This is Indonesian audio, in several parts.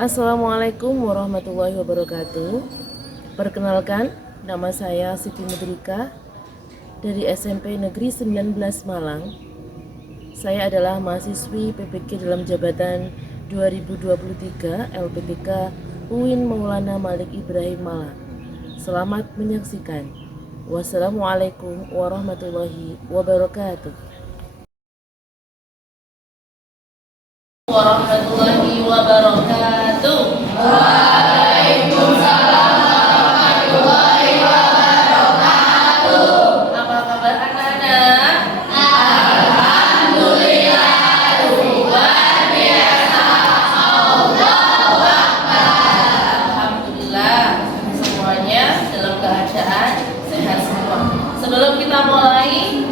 Assalamualaikum warahmatullahi wabarakatuh. Perkenalkan, nama saya Siti Mudrika dari SMP Negeri 19 Malang. Saya adalah mahasiswi PPK dalam jabatan 2023 LPPK UIN Maulana Malik Ibrahim Malang. Selamat menyaksikan. Wassalamualaikum warahmatullahi wabarakatuh. Warahmatullahi wabarakatuh. Waalaikumsalam warahmatullahi wabarakatuh. Apa kabar anak-anak? Alhamdulillah, luar biasa. Allahu Akbar. Alhamdulillah, semuanya dalam keadaan sehat semua. Sebelum kita mulai,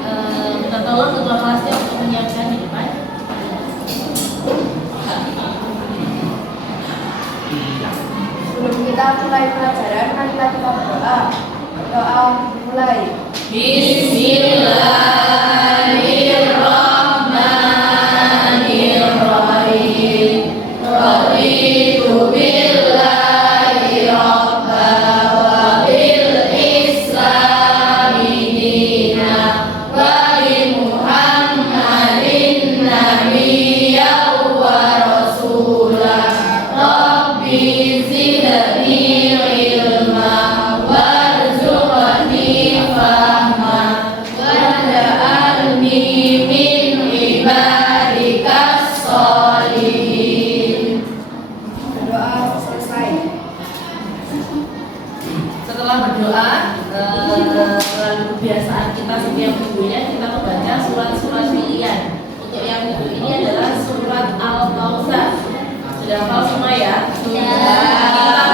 kita tolong ketua kelasnya untuk menyiapkan di depan. Sebelum kita mulai pelajaran, marilah kita berdoa. Doa mulai. Bismillahirrahmanirrahim. Raditu billahi rabba wa bil islami dina wa bi Muhammadin nabiyyan wa rasulah. Rabbi zidni ilma warzuqni fahma waj'alni min ibadikas sholihin. Doa selesai. Setelah berdoa, lalu kebiasaan kita setiap minggunya kita membaca surat-surat pilihan. Untuk yang minggu ini adalah surat Al-Kautsar. Sudah hafal semua ya? Kita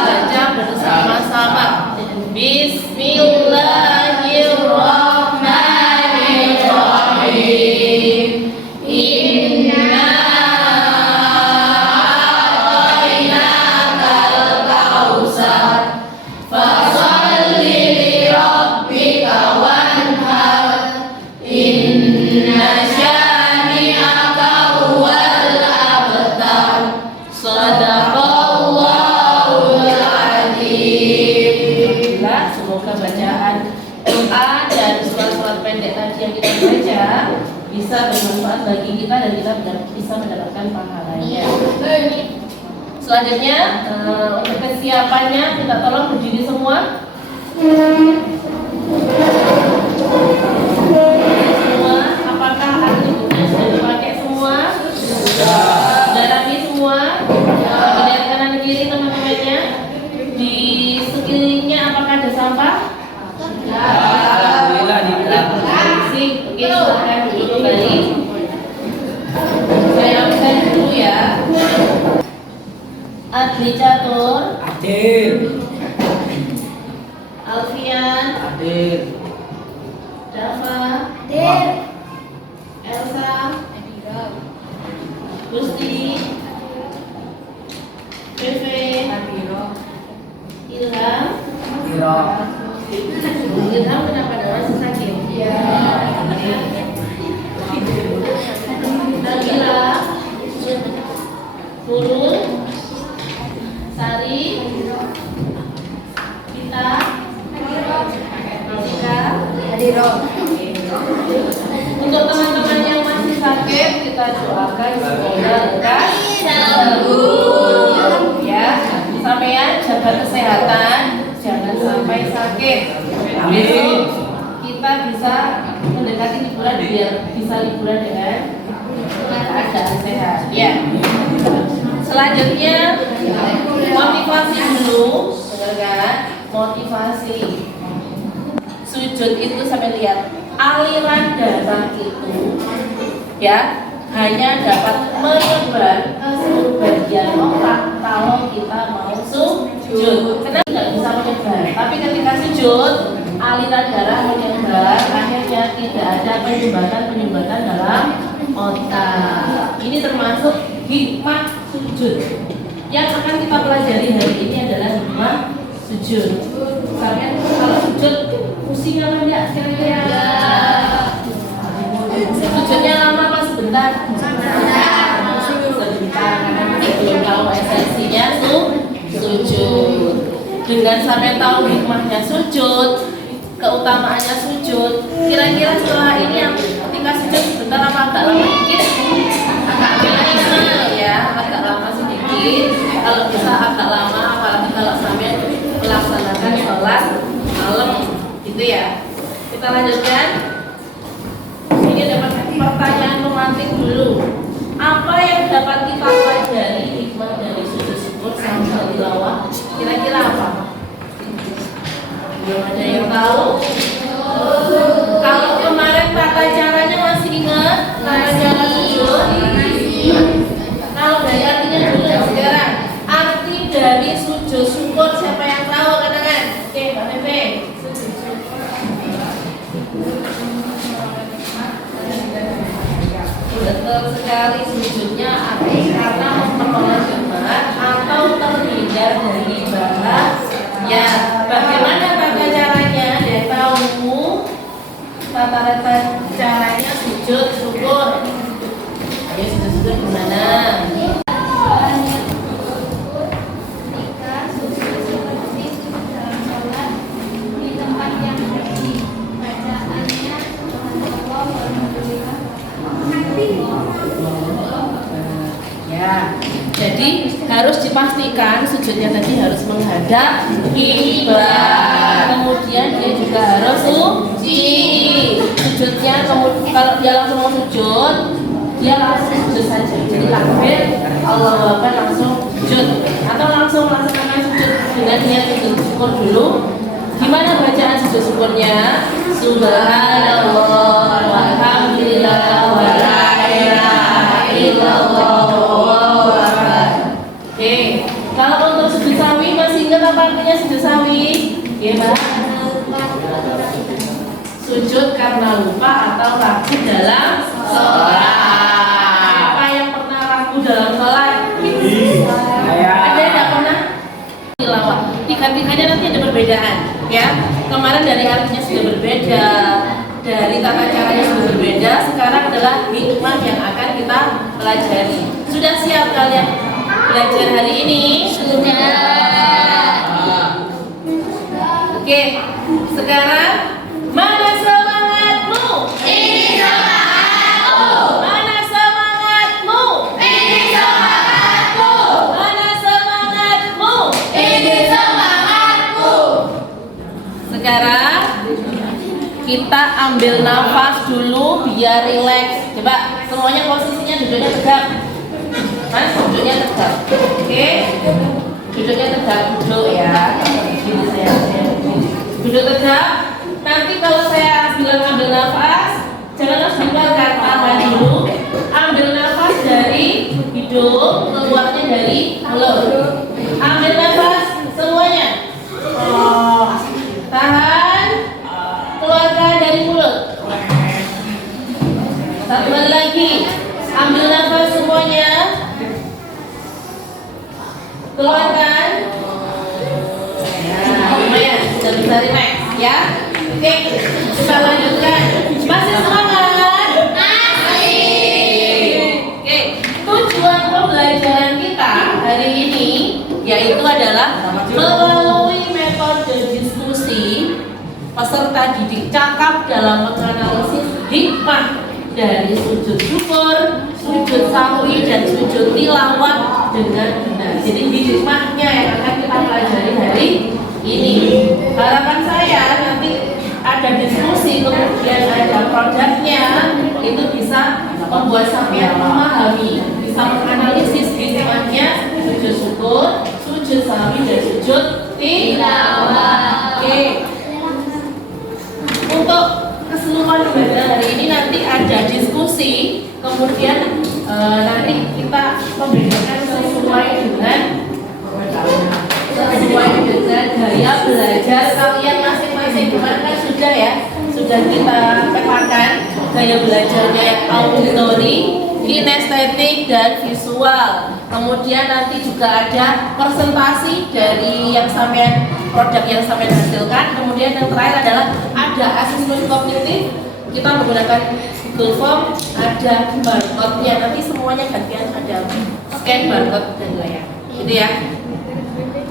baca bersama-sama. Bismillahirrahmanirrahim. Inna a'tainakal kautsar fasholli li rabbika wanhar. Inna syani'aka huwal abtar. Shadaqallahul adzim. Alhamdulillah, semoga bacaan doa dan surat-surat pendek tadi yang kita baca bisa bermanfaat bagi kita dan kita bisa mendapatkan pahalanya. Selanjutnya, untuk kesiapannya kita tolong berdiri semua. Semua, apakah atributnya sudah dipakai semua? Sudah rapi semua? Lihat kanan kiri teman-temannya. Di sekelilingnya apakah ada sampah? Alhamdulillah tidak. Sip, oke, silakan duduk kembali. Saya absen dulu ya. Adli Catur, Hadir. Alfian, Hadir. Dava, Elsa, Gusti, Pepe, Ilham. Kira. Ilham kenapa ada rasa sakit? Iya. Nabila, Nurul, Sari, Vita, Malika, Hadiroh. Untuk teman-teman yang masih sakit, kita doakan semoga lekas sembuh. Ya, sampean jaga kesehatan, jangan sampai sakit. Besok kita bisa mendekati liburan biar bisa liburan dengan keadaan sehat. Ya. Selanjutnya motivasi dulu, benar kan? Motivasi. Sujud itu sampai lihat aliran darah itu ya hanya dapat menyebar ke seluruh bagian otak kalau kita mau sujud. Kenapa nggak bisa menyebar? Tapi ketika sujud, aliran darah menyebar, akhirnya tidak ada penyumbatan dalam otak. Ini termasuk hikmah sujud. Yang akan kita pelajari hari ini adalah hikmah sujud. Kalian kalau sujud pusing apa enggak kira-kira? Sujudnya lama apa sebentar? Sebentar, karena masih belum tahu esensinya sujud. Dengan sampai tahu hikmahnya sujud, keutamaannya sujud, kira-kira setelah ini yang ketika sujud sebentar apa agak lama sedikit? Agak lama sedikit. Kalau bisa agak lama, apalagi kalau sampai melaksanakan sholat malam, gitu ya. Kita lanjutkan. Ini dapat pertanyaan romantis dulu. Apa yang dapat kita pelajari hikmah dari sujud syukur sambil tilawah? Kira-kira apa? Belum ada yang tahu? Kalau kemarin tata caranya masih ingat? Tata cara sujud? Kalau dari artinya dulu sekarang. Arti dari sujud syukur siapa yang tahu? Katakan. Oke, Mbak Tete. Betul sekali, sujudnya karena memperoleh hikmat atau terhindar dari bahaya. Bagaimana tata caranya? Dia tahu tata caranya sujud syukur. Ayo sujud gimana? Ya, jadi harus dipastikan sujudnya tadi harus menghadap kiblat. Kemudian dia juga harus suci. Sujudnya kalau dia langsung mau sujud, dia langsung sujud saja. Jadi takbir Allahu Akbar langsung sujud, atau langsung melaksanakan sujud dengan niat sujud syukur dulu. Gimana bacaan sujud syukurnya? Subhanallah walhamdulillah wa la ilaha illallah. Oke, kalau untuk sujud sawi masih ingat apa artinya sujud sawi? Iya, Mbak. Sujud karena lupa atau ragu dalam sholat. Siapa yang pernah ragu dalam sholat? Ada yang nggak pernah? Tilawah. Tiga-tiganya nanti ada perbedaan, ya. Kemarin dari artinya sudah berbeda, dari tata caranya sudah berbeda. Sekarang adalah hikmah yang akan kita pelajari. Sudah siap kalian belajar hari ini? Sudah. Oke, sekarang mana semangatmu? Ini semangatku. Mana semangatmu? Ini semangatku. Mana semangatmu? Ini semangatku. Sekarang kita ambil nafas dulu biar rileks. Coba semuanya posisinya duduknya tegak. Mas, duduknya tegak. Oke. Duduknya tegak, duduk ya. Gini saya. Duduk tegak. Nanti kalau saya bilang ambil nafas, jangan langsung dikeluarkan, tahan dulu. Ambil nafas dari hidung, keluarnya dari mulut. Ambil nafas semuanya. Tahan. Keluarkan dari mulut. Satu kali lagi. Ambil nafas semuanya. Keluarkan. Lumayan, sudah bisa relax ya. Oke, kita lanjutkan. Masih semangat? Masih. Oke, tujuan pembelajaran kita hari ini yaitu adalah melalui metode diskusi peserta didik cakap dalam menganalisis hikmah dari sujud syukur, sujud sawi, dan sujud tilawah dengan benar. Jadi hikmahnya yang akan kita pelajari hari ini. Harapan saya nanti ada diskusi, kemudian ada produknya, itu bisa membuat sampean memahami, bisa menganalisis hikmahnya sujud syukur, sujud sawi, dan sujud tilawah. Oke. Untuk keseluruhan ibadah hari ini nanti ada diskusi, kemudian nanti kita membedakan sesuai dengan gaya belajar kalian masing-masing. Kemarin kan sudah ya, sudah kita petakan gaya belajarnya yang auditory, kinestetik, dan visual. Kemudian nanti juga ada presentasi dari yang sampean, produk yang sampean hasilkan. Kemudian yang terakhir adalah ada asesmen kognitif. Kita menggunakan Google Form, ada barcode-nya. Nanti semuanya gantian ada scan barcode dan layar. Gitu ya.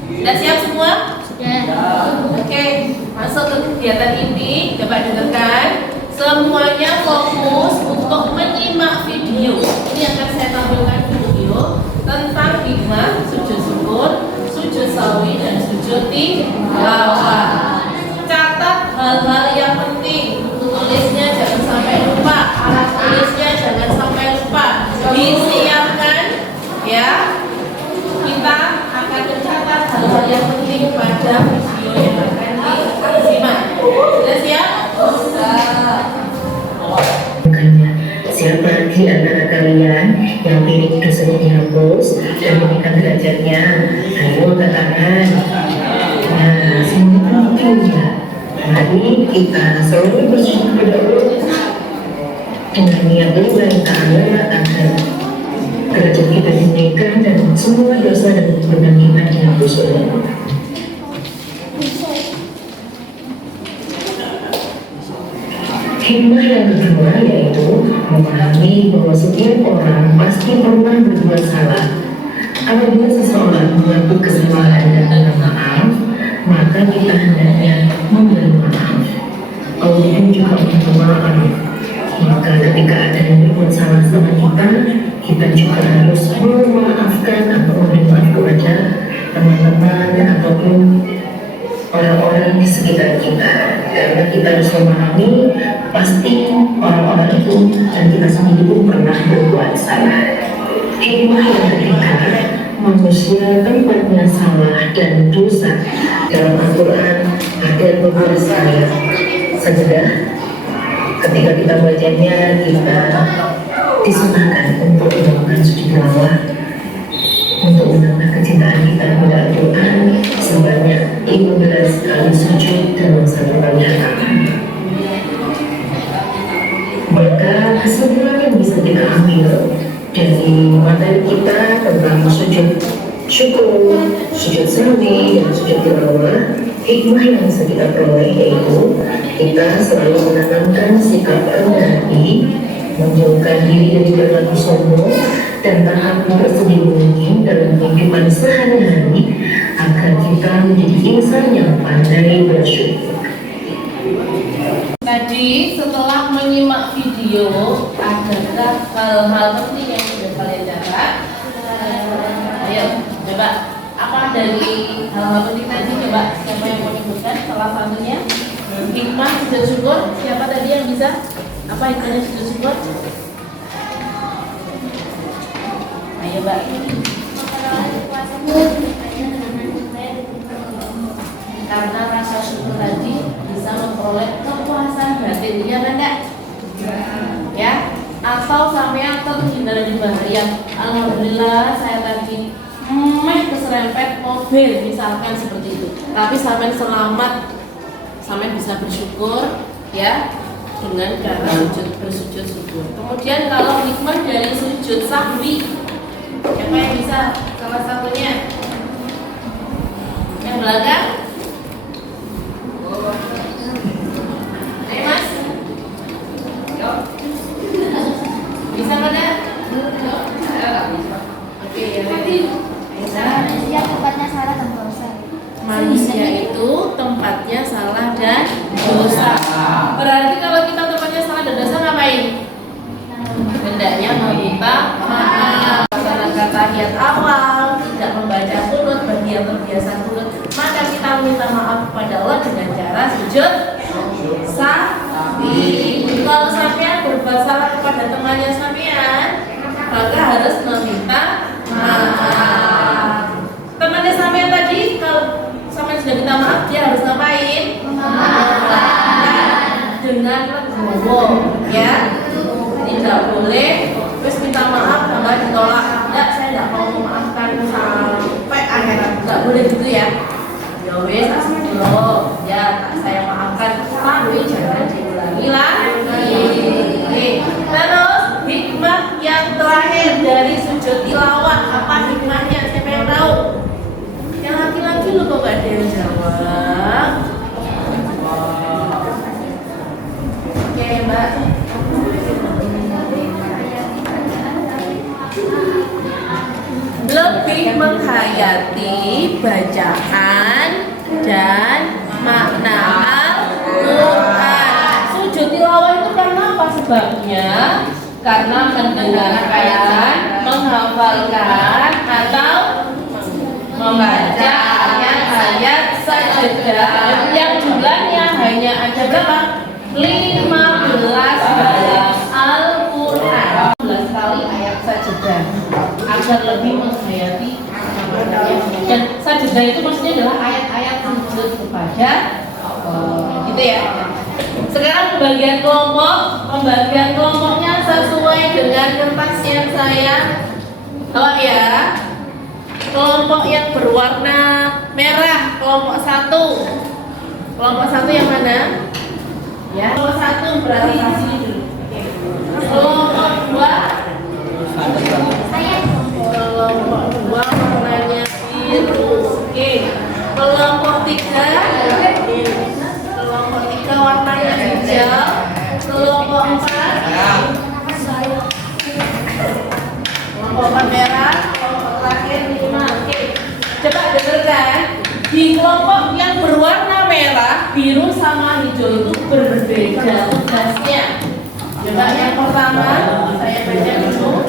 Sudah siap semua? Oke, masuk ke kegiatan ini. Coba dengarkan. Semuanya fokus untuk menyimak video. Ini akan saya tampilkan video tentang hikmah, sujud syukur, sujud sawi, dan sujud tilawah. Catat hal-hal yang penting. Tulisnya jangan sampai lupa. Alat tulisnya jangan sampai lupa. Disiapkan ya. Kita akan mencatat hal-hal yang penting pada video yang akan disimak. Sudah siap? Siapa di antara kalian yang pilih tersebut dihapus dan menekan derajatnya? Ayo angkat tangan. Nah, semua punya. Mari kita selalu bersyukur dengan niat yang ta'ala akan derajat kita dinaikkan dan semua dosa dan kebenaran kita dihapus oleh Allah. Hikmah yang kedua yaitu memahami bahwa setiap orang pasti pernah berbuat salah. Apabila seseorang mengaku kesalahan dan minta maaf, maka kita hendaknya memberi maaf. Allah juga minta maaf. Maka ketika ada yang berbuat salah sama kita juga harus memaafkan atau memberi maaf kepada teman-teman ataupun orang-orang di sekitar kita, karena kita harus memahami pasti orang-orang itu dan kita sendiri pun pernah berbuat salah. Hikmah yang ketiga, manusia tempatnya salah dan dosa. Dalam Al-Quran ada beberapa ayat sajadah. Ketika kita bacanya, kita disunahkan untuk melakukan sujud tilawah, untuk menambah kecintaan kita kepada Al-Quran sebanyak 15 kali sujud dalam satu kali hatam. Maka kesimpulan yang bisa kita ambil dari materi kita tentang sujud syukur, sujud sawi, dan sujud tilawah, hikmah yang bisa kita peroleh yaitu kita selalu menanamkan sikap rendah hati, menjauhkan diri dari berlaku sombong, dan tahan bersedia mungkin dalam kehidupan sehari-hari agar kita menjadi insan yang pandai bersyukur. Tadi setelah menyimak video, adakah hal-hal penting yang sudah kalian catat? Ayo, coba. Apa dari hal-hal penting tadi? Coba siapa yang mau menyebutkan salah satunya? Hikmah sujud syukur. Siapa tadi yang bisa? Apa hikmahnya sujud syukur? Ayo, Mbak. Karena rasa syukur tadi bisa memperoleh kepuasan batin, ya kan enggak? Ya, atau sampai terhindar dari bahaya. Alhamdulillah saya tadi keserempet mobil misalkan seperti itu, tapi sampai selamat, sampai bisa bersyukur ya dengan cara bersujud syukur. Kemudian kalau hikmah dari sujud sahwi, siapa yang bisa salah satunya? Yang belakang? Ayo Mas. Bisa pada? Oke ya. Manusia tempatnya salah dan dosa. Manusia itu tempatnya salah dan dosa. Berarti kalau kita tempatnya salah dan dosa ngapain? Hendaknya meminta maaf. Melaksanakan tahiyat awal, tidak membaca qunut bagi yang terbiasa qunut, maka kita meminta maaf kepada Allah dengan cara sujud sahwi. Kalau sampean berbuat salah kepada temannya sampean, maka harus meminta maaf. Temannya sampean tadi kalau sampean sudah minta maaf, dia harus ngapain? Dengan legowo, ya. Tidak boleh terus minta maaf nggak boleh gitu ya. Ya wes, astagfirullah. Ya, tak saya maafkan, tapi jangan diulangi lagi. Oke. Terus hikmah yang terakhir dari sujud tilawah, apa hikmahnya? Siapa yang tahu? Yang laki-laki lu kok gak ada yang jawab? Oke, Mbak. Lebih menghayati bacaan dan makna Al-Quran. Sujud tilawah itu karena apa sebabnya? Karena mendengarkan, menghafalkan, atau membaca ayat-ayat sajadah yang jumlahnya hanya ada berapa? 15 dalam Al-Quran. 15 kali ayat sajadah agar lebih menghayati maknanya. Dan sajadah itu maksudnya adalah ayat-ayat sujud kepada Allah, gitu ya. Sekarang pembagian kelompoknya sesuai dengan kertas yang saya bawa ya. Kelompok yang berwarna merah, kelompok 1. Kelompok 1 yang mana? Ya, kelompok 1 berarti di sini dulu. Kelompok 2. Kelompok 2 warnanya biru. Oke. Kelompok 3. Kelompok 3 warnanya hijau. Kelompok 4. Kelompok 4 merah. Kelompok terakhir 5. Oke. Coba dengarkan. Di kelompok yang berwarna merah, biru sama hijau itu berbeda tugasnya. Coba yang pertama, saya baca dulu.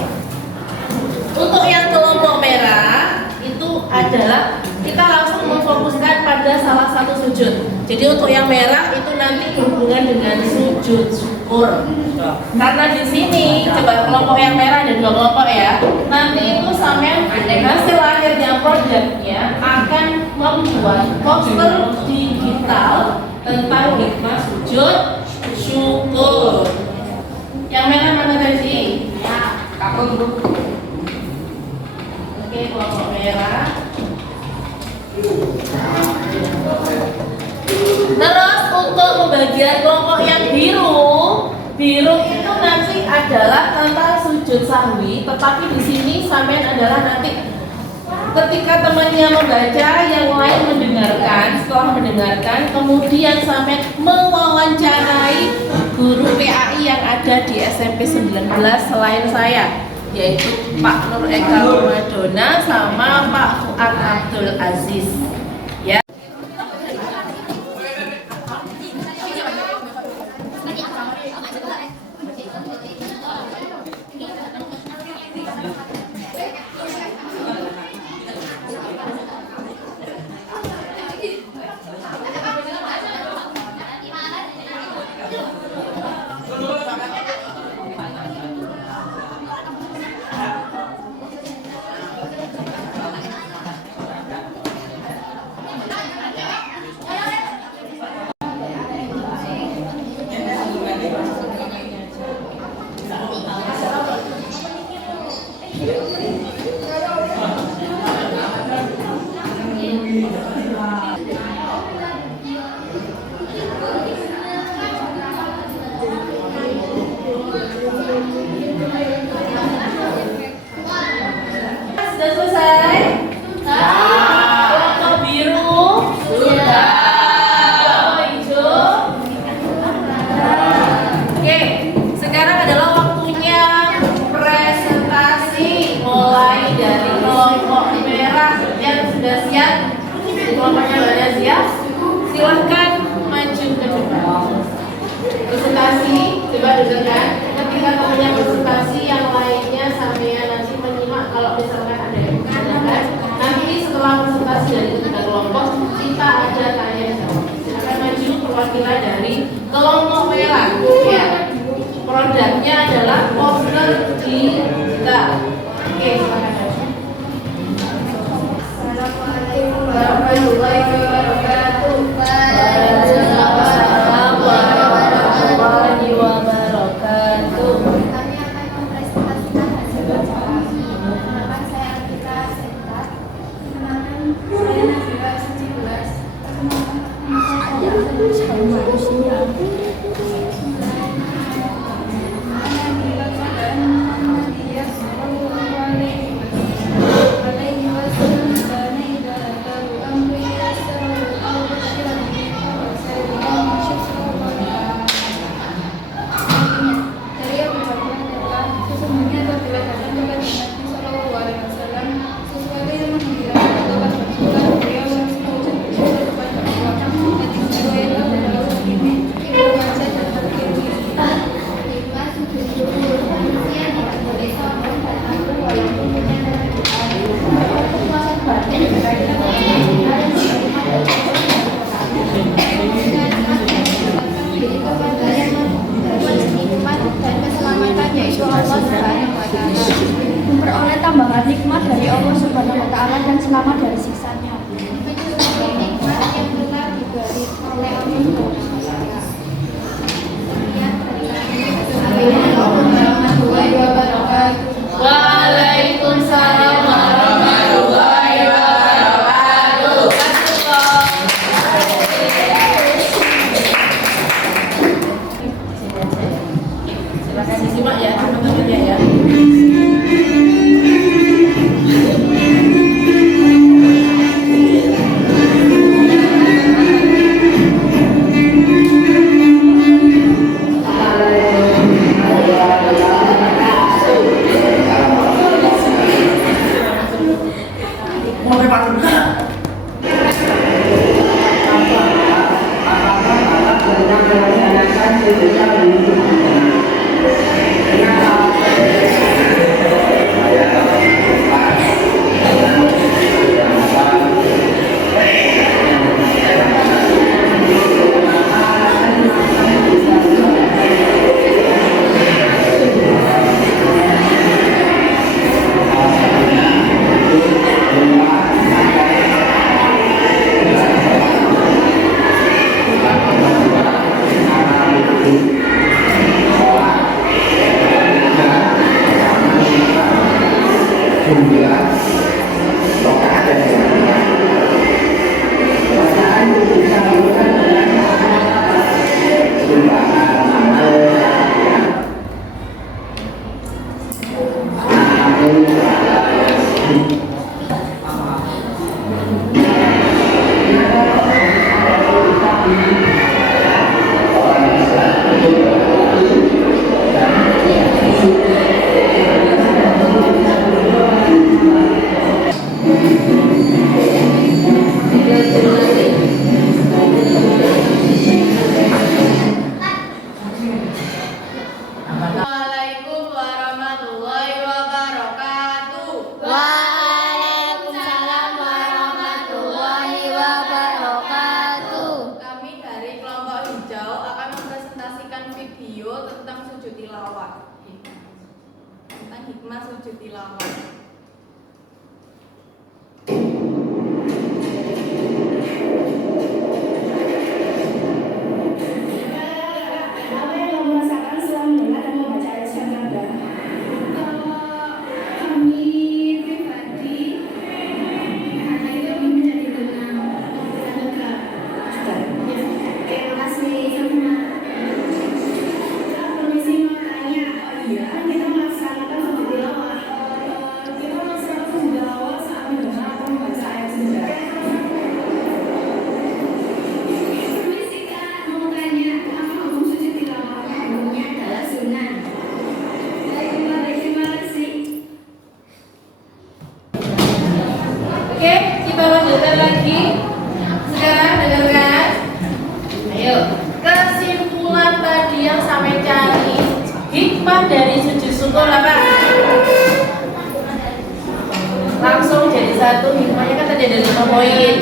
Untuk yang kelompok merah itu adalah kita langsung memfokuskan pada salah satu sujud. Jadi untuk yang merah itu nanti berhubungan dengan sujud syukur. Karena di sini coba kelompok yang merah ada 2 kelompok ya. Nanti itu sampai hasil akhirnya produknya akan membuat poster digital tentang hikmah sujud syukur. Yang merah mana tadi? Oke, kelompok merah. Terus untuk pembagian kelompok yang biru itu nanti adalah tentang sujud sahwi, tetapi di sini sampai adalah nanti ketika temannya membaca, yang lain mendengarkan. Setelah mendengarkan, kemudian sampai mewawancarai guru PAI yang ada di SMP 19 selain saya, yaitu Pak Nur Eka Madona sama Pak Fuad Abdul Aziz. Ya. Sudah selesai? Kelompok biru? Sudah. Kelompok hijau? Oke, sekarang adalah waktunya presentasi. Mulai dari kelompok merah yang sudah siap. Kelompoknya sudah siap. Silahkan maju ke depan. Presentasi, coba dengarkan. Ketika temannya presentasi, yang lainnya sampai nanti menyimak kalau misalkan ada yang menanyakan. Nanti setelah presentasi dari ketiga kelompok, kita ada tanya jawab. Silakan maju perwakilan dari kelompok merah. Ya, produknya adalah poster digital. Oke, silakan maju. Assalamualaikum warahmatullahi wabarakatuh. Waalaikumsalam warahmatullahi wabarakatuh. Kami akan mempresentasikan hasil bacaan. Perkenalkan, saya Artika Senta. Perkenalkan, saya datang kepada Nabi Shallallahu Alaihi Wasallam sesuatu yang menggembirakan atau bersyukur beliau langsung bersyukur kepada Allah. Hadis riwayat Abu Dawud, Ibnu Majah dan At-Tirmidzi. Hikmah sujud syukur. Manusia tidak boleh sombong dan angkuh walaupun punya banyak hal. Kepuasan batin berkaitan dengan hal yang diri kepada yang membuat nikmat dan keselamatan, yaitu Allah Subhanahu wa Ta'ala. Memperoleh tambahan nikmat dari Allah Subhanahu wa Ta'ala dan selamat dari siksanya. Menyukai nikmat yang telah diberi oleh Allah Subhanahu wa Ta'ala. Assalamualaikum warahmatullahi wabarakatuh. Waalaikumsalam warahmatullahi wabarakatuh. Silakan disimak ya teman-temannya ya. Assalamualaikum warahmatullahi wabarakatuh. Waalaikumsalam warahmatullahi wabarakatuh. Kami dari kelompok hijau akan mempresentasikan video tentang sujud tilawah. Tentang hikmah sujud tilawah. Apa yang kamu rasakan setelah mendengar dan membaca ayat syahadat? Kami pribadi, karena itu kami menjadi tenang dan lega. Terima kasih sama. Permisi mau tanya, iya kita melaksanakan sujud tilawah. Kita melaksanakan sujud tilawah saat mendengar atau membaca ayat syahadat. Permisi kak, mau tanya apa hukum sujud tilawah? Hukumnya adalah sunnah. Terima kasih. Oke, kita lanjutkan lagi. Sekarang dengarkan. Ayo, kesimpulan tadi yang sampai cari. Hikmah dari sujud syukur apa? Langsung jadi satu. Hikmahnya kan tadi ada 5 poin.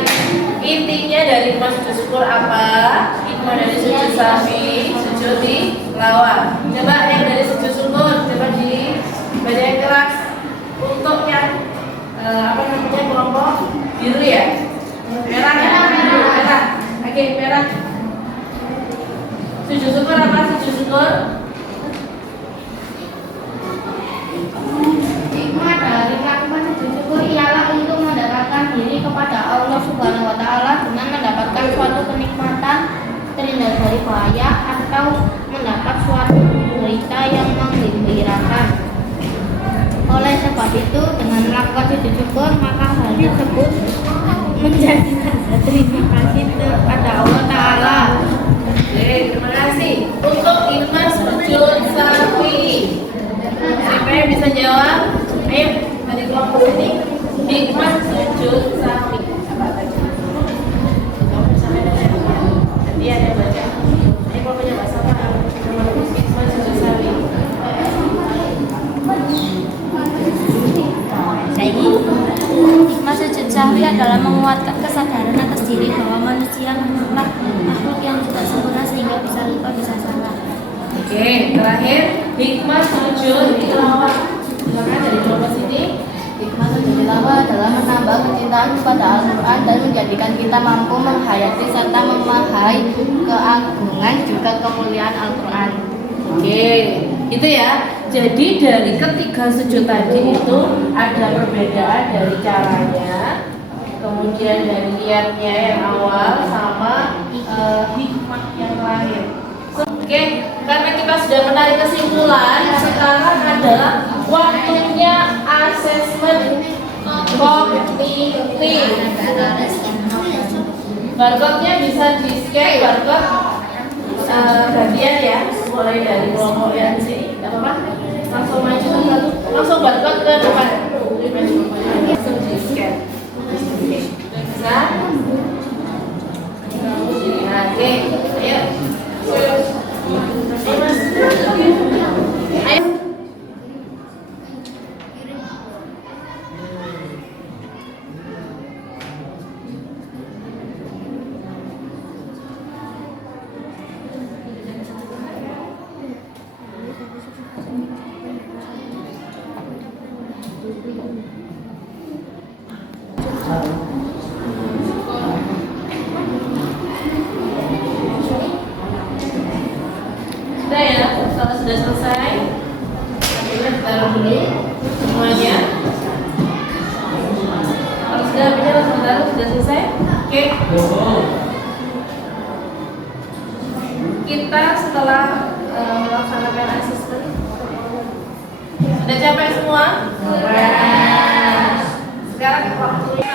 Intinya dari hikmah sujud syukur apa? Hikmah dari sujud sahwi, sujud tilawah. Coba yang dari sujud syukur, coba dibaca yang keras. Untuk yang apa namanya kelompok biru ya? Merah ya? Merah. Oke, merah. Sujud syukur apa? Sujud syukur. Hikmah dari melakukan sujud syukur ialah untuk mendekatkan diri kepada Allah Subhanahu wa Ta'ala dengan mendapatkan suatu kenikmatan, terhindar dari bahaya, atau mendapat suatu berita yang menggembirakan. Oleh sebab itu, dengan melakukan sujud syukur, maka hal tersebut menjadi tanda terima kasih kepada Allah Ta'ala. Oke, terima kasih. Untuk hikmah sujud sahwi. Siapa yang bisa jawab? Ayo, dari kelompok ini. Hikmah sujud sahwi. Apa tadi? Nanti ada yang baca. Ini kelompoknya bahasa apa? Hikmah sujud sahwi. Hikmah sujud sahwi adalah menguatkan kesadaran atas diri bahwa manusia adalah makhluk yang tidak sempurna sehingga bisa lupa, bisa salah. Oke, terakhir hikmah sujud tilawah. Silakan dari kelompok sini. Hikmah sujud tilawah adalah menambah kecintaan kepada Al-Quran dan menjadikan kita mampu menghayati serta memahami keagungan juga kemuliaan Al-Quran. Oke, itu ya. Jadi dari ketiga sujud tadi itu ada perbedaan dari caranya, kemudian dari niatnya yang awal sama hikmah yang terakhir. Oke, karena kita sudah menarik kesimpulan, sekarang adalah waktunya asesmen kognitif. Barcode-nya bisa di-scan barcode gantian ya, mulai dari kelompok yang sini, nggak apa-apa. Langsung maju satu, langsung barcode ke depan. Langsung di-scan. Bisa? Nah, oke, ayo. Ayo. Sudah ya, kalau sudah selesai, akhirnya taruh dulu semuanya. Kalau sudah akhirnya langsung taruh, sudah selesai. Oke. Kita setelah melaksanakan asesmen, sudah capek semua? Sekarang waktunya.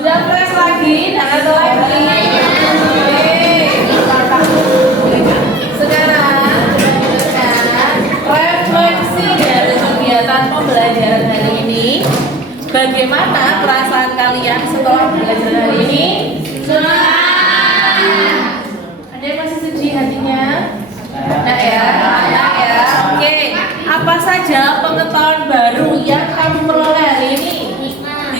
Sudah fresh lagi, dan ada lagi. Sekarang refleksi dari kegiatan pembelajaran hari ini. Bagaimana perasaan kalian setelah belajar hari ini? Ada yang masih sedih hatinya? Ada ya? Ada ya? Oke. Apa saja pengetahuan baru yang kamu peroleh hari ini?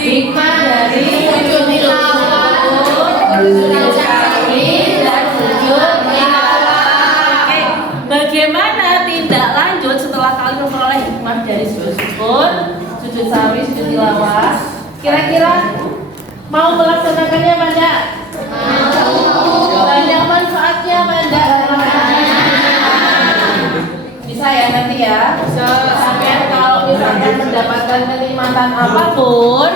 Hikmah dari sujud tilawah, sujud sahwi, dan sujud tilawah. Oke, bagaimana tindak lanjut setelah kalian memperoleh hikmah dari sujud syukur, sujud sahwi, sujud tilawah? Kira-kira mau melaksanakannya apa enggak? Mau. Banyak manfaatnya apa enggak? Bisa ya nanti ya. Sampai kalau misalkan mendapatkan kenikmatan apapun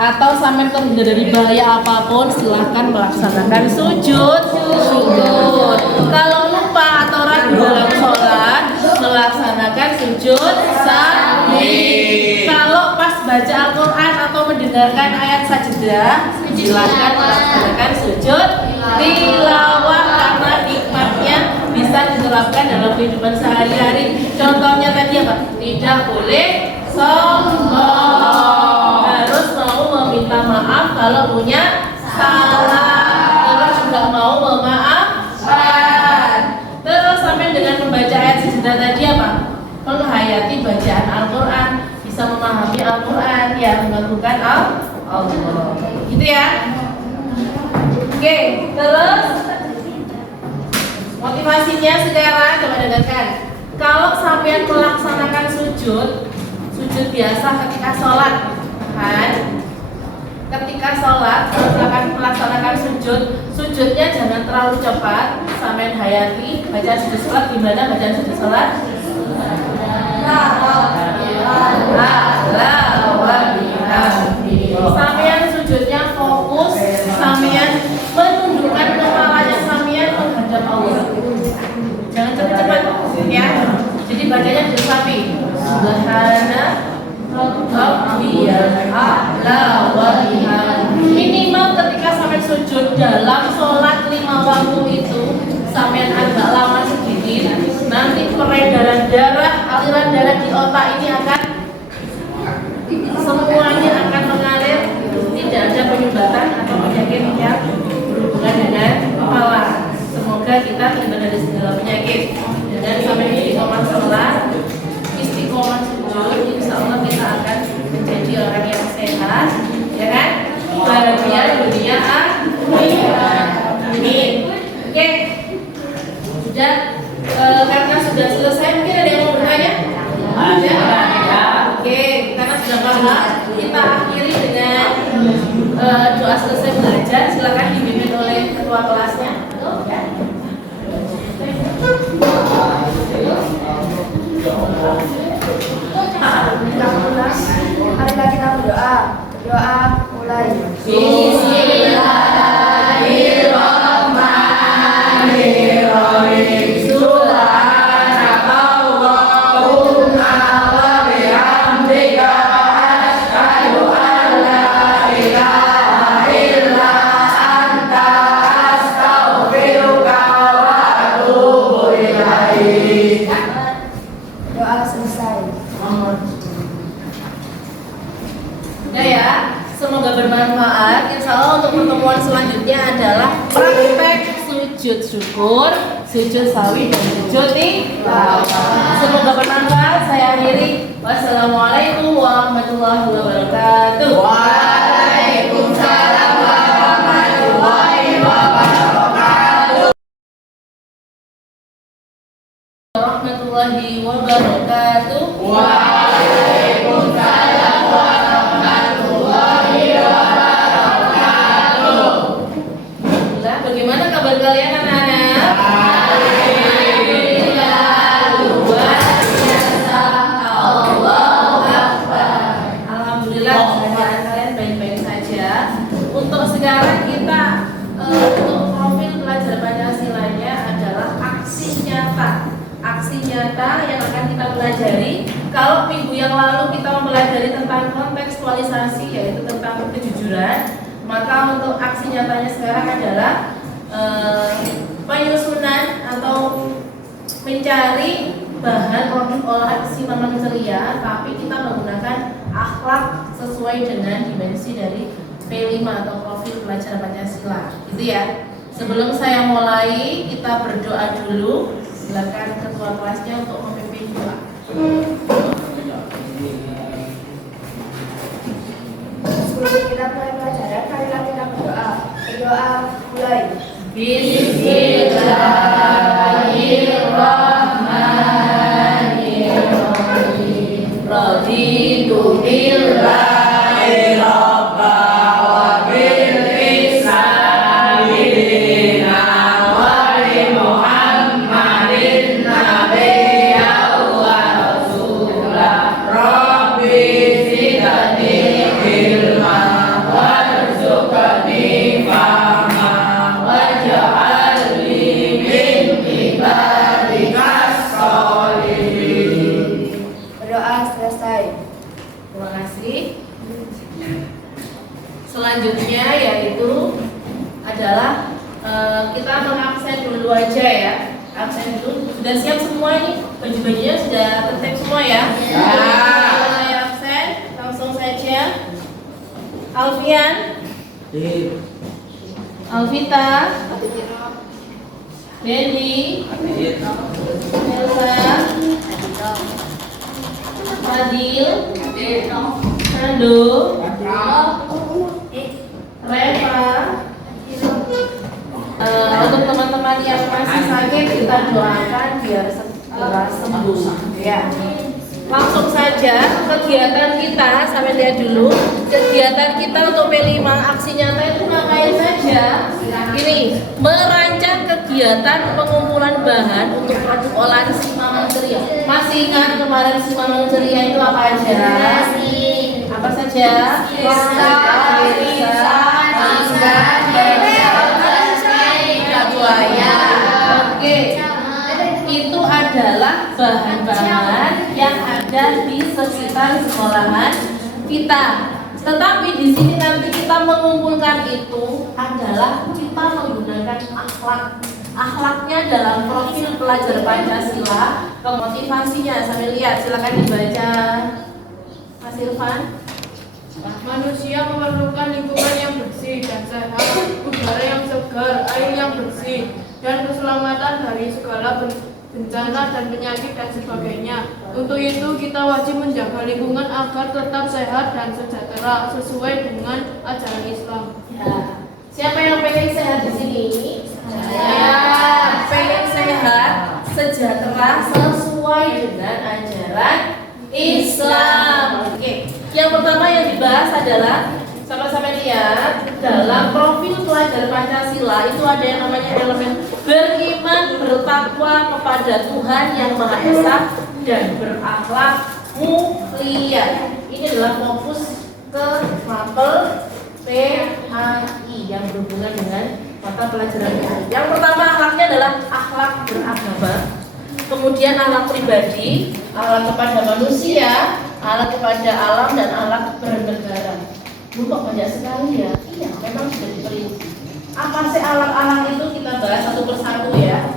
atau sampai terhindar dari bahaya apapun, silahkan melaksanakan sujud syukur. Kalau lupa atau ragu dalam sholat, melaksanakan sujud sahwi. Kalau pas baca Al-Quran atau mendengarkan ayat sajadah, silahkan melaksanakan sujud tilawah karena nikmatnya bisa diterapkan dalam kehidupan sehari-hari. Contohnya tadi apa? Tidak boleh sombong, harus mau meminta maaf kalau punya salah, terus juga mau memaafkan. Terus sampai dengan membaca ayat sajadah tadi apa? Menghayati bacaan Al-Quran, bisa memahami Al-Quran yang mengagungkan Allah. Gitu ya. Oke, terus motivasinya sekarang coba dengarkan. Kalau sampean melaksanakan sujud biasa ketika sholat, kan? Ketika sholat, melaksanakan sujudnya jangan terlalu cepat. Sampean hayati bacaan sujud sholat gimana bacaan sujud sholat? Sampean sujudnya fokus, sampean menundukkan kepalanya sampean menghadap Allah. Jangan cepat-cepat, ya. Jadi bacanya bersapi. Subhana Rabbiyal a'la wa bihamdihi. Minimal ketika sampean sujud dalam sholat 5 waktu itu sampean agak lama sedikit, nanti peredaran darah, aliran darah di otak ini akan semuanya akan mengalir, tidak ada penyumbatan atau penyakit yang berhubungan dengan kepala. Semoga kita terhindar dari segala penyakit. Dan sampai istiqomah sholat, istiqomah sujud, insya Allah kita akan menjadi orang yang sehat, ya kan? Bahagia dunia akhirat. Amin. Oke, sudah karena sudah selesai, mungkin ada yang mau bertanya? Ada. Oke, karena sudah paham, kita akhiri dengan doa selesai belajar. Silakan dipimpin oleh ketua kelasnya. Marilah kita berdoa. Doa mulai. Bismillahirrahmanirrahim. Subhanakallahumma wa bihamdika asyhadu an la ilaha illa anta astaghfiruka wa atubu ilaik. Doa selesai. Ya ya, semoga bermanfaat. Insya Allah untuk pertemuan selanjutnya adalah praktek sujud syukur, sujud sawi, dan sujud tilawah. Semoga bermanfaat. Saya akhiri. Wassalamualaikum warahmatullahi wabarakatuh. Waalaikumsalam warahmatullahi wabarakatuh. Warahmatullahi wabarakatuh. Waalaikumsalam warahmatullahi wabarakatuh. Bagaimana kabar kalian anak-anak? Alhamdulillah, luar biasa. Allahu Akbar. Alhamdulillah keadaan kalian baik-baik saja. Untuk sekarang kita untuk profil pelajar Pancasilanya adalah aksi nyata. Aksi nyata yang akan kita pelajari. Kalau minggu yang lalu kita mempelajari tentang kontekstualisasi, yaitu tentang kejujuran, maka untuk aksi nyatanya sekarang adalah penyusunan atau mencari bahan olahan simpanan ceria, tapi kita menggunakan akhlak sesuai dengan dimensi dari P5 atau profil pelajar Pancasila, gitu ya. Sebelum saya mulai, kita berdoa dulu. Silakan ketua kelasnya untuk memimpin doa. Sebelum kita mulai pelajaran, marilah kita berdoa. Berdoa mulai. Bismillahirrahmanirrahim. Raditu billahi rabba wa bil islami dinan wa bi Muhammadin nabiyyan wa rasulah. Rabbi zidni ilman warzuqni fahma waj'alni min ibadikas sholihin. Berdoa selesai. Terima kasih. Selanjutnya yaitu adalah kita mengabsen dulu aja ya. Absen dulu. Sudah siap semua ini? Baju-bajunya sudah tertib semua ya? Ya. Saya absen, langsung saja. Alfian, Alvita, Dendi, Elsa, Fadil, Nando, Reva, teman-teman yang masih sakit kita doakan biar segera sembuh ya. Langsung saja kegiatan kita, sampai lihat dulu kegiatan kita untuk P5 aksi nyata itu ngapain saja. Ini merancang kegiatan pengumpulan bahan untuk produk olahan Simangan Ceria. Masih ingat kemarin Simangan Ceria itu apa aja? Apa saja? Oke, itu adalah bahan-bahan yang ada di sekitar sekolahan kita. Tetapi di sini nanti kita mengumpulkan itu adalah kita menggunakan akhlak. Akhlaknya dalam profil pelajar Pancasila, kemotivasinya sambil lihat, silakan dibaca. Mas Irfan. Manusia memerlukan lingkungan yang bersih dan sehat, udara yang segar, air yang bersih, dan keselamatan dari segala bencana dan penyakit dan sebagainya. Untuk itu kita wajib menjaga lingkungan agar tetap sehat dan sejahtera sesuai dengan ajaran Islam. Ya. Siapa yang pengen sehat di sini? Saya pengen sehat, sejahtera sesuai dengan ajaran Islam. Oke. Yang pertama yang dibahas adalah sama-sama lihat dalam profil pelajar Pancasila itu ada yang namanya elemen beriman, bertakwa kepada Tuhan yang Maha Esa dan berakhlak mulia. Ini adalah fokus ke mapel PAI yang berhubungan dengan mata pelajaran ini. Yang pertama akhlaknya adalah akhlak beragama, kemudian akhlak pribadi, akhlak kepada manusia, akhlak kepada alam, dan akhlak bernegara. Kok banyak sekali ya? Iya, memang sudah diperinci. Apa sih akhlak-akhlak itu kita bahas satu persatu ya.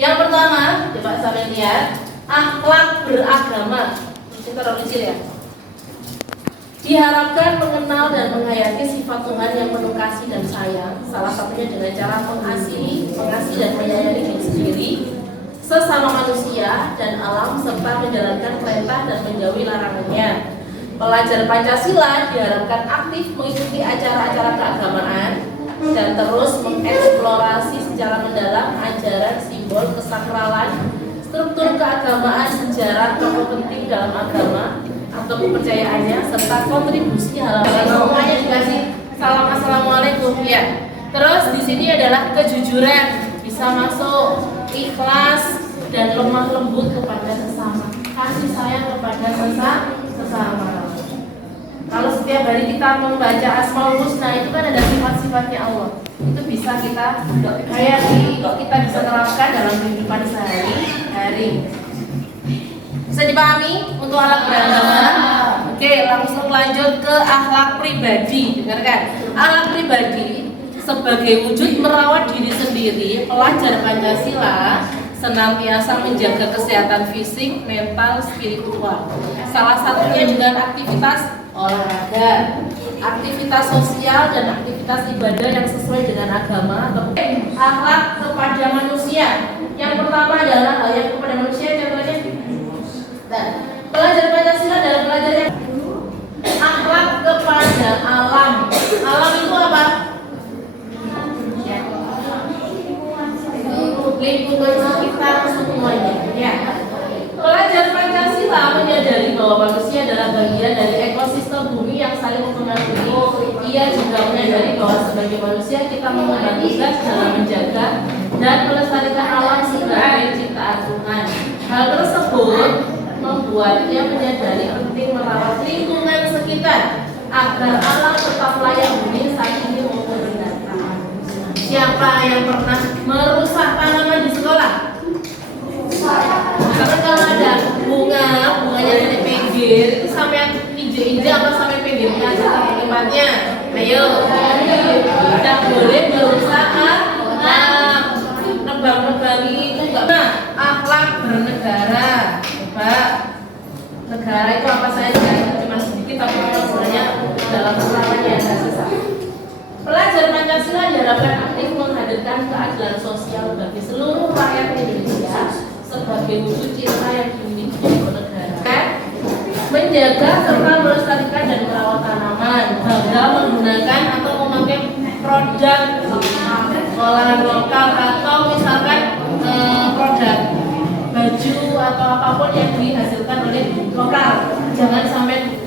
Yang pertama, coba sampai lihat, akhlak beragama. Kita rinci ya. Diharapkan mengenal dan menghayati sifat Tuhan yang penuh kasih dan sayang, salah satunya dengan cara mengasihi dan menyayangi diri sendiri, sesama manusia dan alam, serta menjalankan perintah dan menjauhi larangannya. Pelajar Pancasila diharapkan aktif mengikuti acara-acara keagamaan dan terus mengeksplorasi secara mendalam ajaran, simbol, kesakralan, struktur keagamaan, sejarah, tokoh penting dalam agama atau kepercayaannya, serta kontribusi hal-hal semuanya dikasih salam assalamualaikum ya. Terus di sini adalah kejujuran, bisa masuk, ikhlas dan lemah lembut kepada sesama, kasih sayang kepada sesama. Kalau setiap hari kita membaca Asmaul Husna itu kan ada sifat-sifatnya Allah. Itu bisa kita hayati, kok kita bisa terapkan dalam kehidupan sehari-hari. Bisa dipahami untuk akhlak beragama? Oke, langsung lanjut ke akhlak pribadi. Dengarkan, akhlak pribadi sebagai wujud merawat diri sendiri, pelajar Pancasila senantiasa menjaga kesehatan fisik, mental, spiritual. Salah satunya dengan aktivitas olahraga, aktivitas sosial, dan aktivitas ibadah yang sesuai dengan agama. Akhlak kepada manusia. Yang pertama adalah hal yang kepada manusia, contohnya. Dan pelajar Pancasila adalah pelajar yang akhlak kepada alam. Alam itu apa? Lingkungan sekitar semuanya. Ya. Pelajar Pancasila menyadari bahwa manusia adalah bagian dari ekosistem bumi yang saling mempengaruhi. Ia juga menyadari bahwa sebagai manusia kita memiliki tugas dalam menjaga dan melestarikan alam sebagai ciptaan Tuhan. Hal tersebut membuatnya menyadari penting merawat lingkungan sekitar agar alam tetap layak huni saat ini maupun mendatang. Siapa yang pernah merusak tanaman di sekolah? Karena kalau ada bunganya dari pinggir itu sampai injek-injek apa sampai pinggirnya atau tempatnya? Ayo, tidak boleh merusak alam. Nebang-nebangi itu enggak. Nah, akhlak bernegara. Coba, negara itu apa saja? Cuma sedikit tapi memang sebenarnya dalam perlawannya ada susah. Pelajar Pancasila diharapkan aktif menghadirkan keadilan sosial bagi seluruh rakyat Indonesia sebagai wujud cinta yang dimiliki negara. Menjaga serta melestarikan dan merawat tanaman, bangga menggunakan atau memakai produk olahan lokal atau misalkan produk baju atau apapun yang dihasilkan oleh lokal. Jangan sampai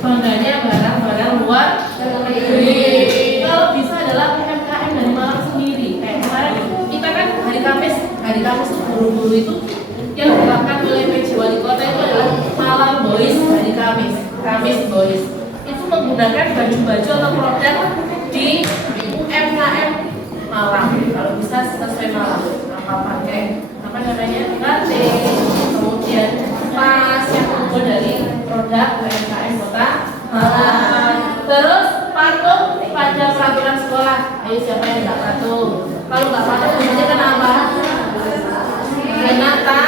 bangganya barang-barang luar negeri. Kalau bisa adalah UMKM dari Malang sendiri. Kayak kemarin kita kan hari Kamis buru-buru itu yang dilakukan oleh PJ Wali Kota itu adalah Malang Boys hari Kamis Boys. Itu menggunakan baju-baju atau produk di UMKM Malang. Kalau bisa sesuai Malang, apa pakai apa namanya batik, kemudian tas yang terbuat dari produk UMKM Kota Malang. Terus patuh pada peraturan sekolah. Ayo siapa yang nggak patuh? Kalau nggak patuh biasanya kenapa? Kenapa?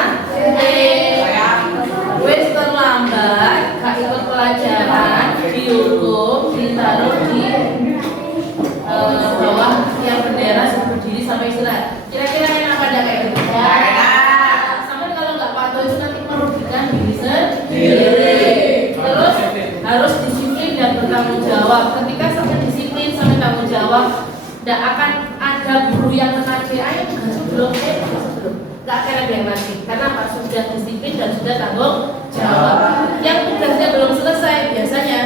Wes terlambat, gak ikut pelajaran, dihukum, ditaruh di bawah yang bendera berdiri sampai istirahat. Kira-kira enak pada kayak gitu? Sampai kalau nggak patuh itu nanti merugikan diri sendiri. Terus harus disiplin dan bertanggung jawab. Ketika sampai disiplin sampai tanggung jawab, tidak akan ada guru yang menagih, ayo tugas belum, nggak akan ada yang nagih. Karena Pak sudah disiplin dan sudah tanggung jawab. Yang tugasnya belum selesai biasanya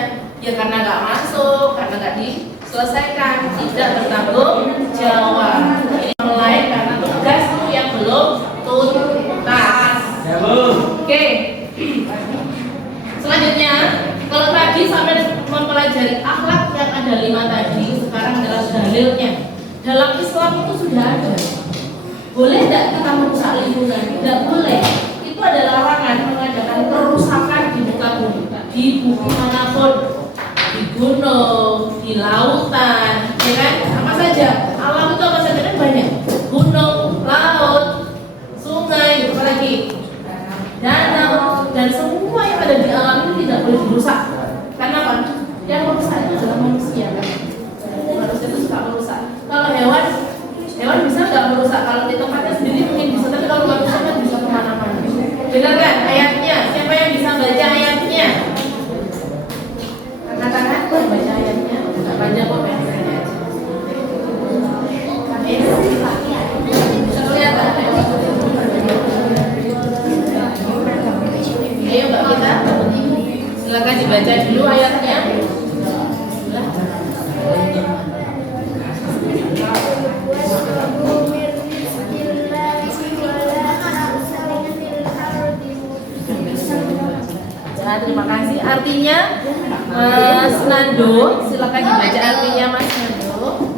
ya karena nggak masuk, karena nggak diselesaikan, tidak bertanggung jawab. Ini mulai karena tugasmu yang belum tuntas. Oke. Selanjutnya, kalau tadi sampai mempelajari akhlak yang ada 5 tadi, sekarang adalah dalilnya. Dalam Islam itu sudah ada. Boleh tidak kita merusak lingkungan? Tidak boleh. Itu adalah larangan mengadakan kerusakan di muka bumi, di bumi manapun, di gunung, di lautan, ya kan? Apa saja? Alam itu apa saja kan banyak. Gunung, laut, sungai, apa lagi? Danau, dan semua yang ada di alam ini tidak boleh dirusak. Karena apa? Yang merusak itu adalah manusia kan? Manusia itu suka merusak. Kalau hewan bisa nggak merusak? Kalau di tempatnya sendiri mungkin bisa, tapi kalau manusia kan bisa kemana-mana. Benar kan ayatnya? Siapa yang bisa baca ayatnya? Angkat-angkat baca ayatnya. Nggak banyak kok ayatnya. Kelihatan. Ayo Mbak kita, silakan dibaca dulu ayatnya. Nah, terima kasih. Artinya Mas Nando, silakan dibaca artinya Mas Nando.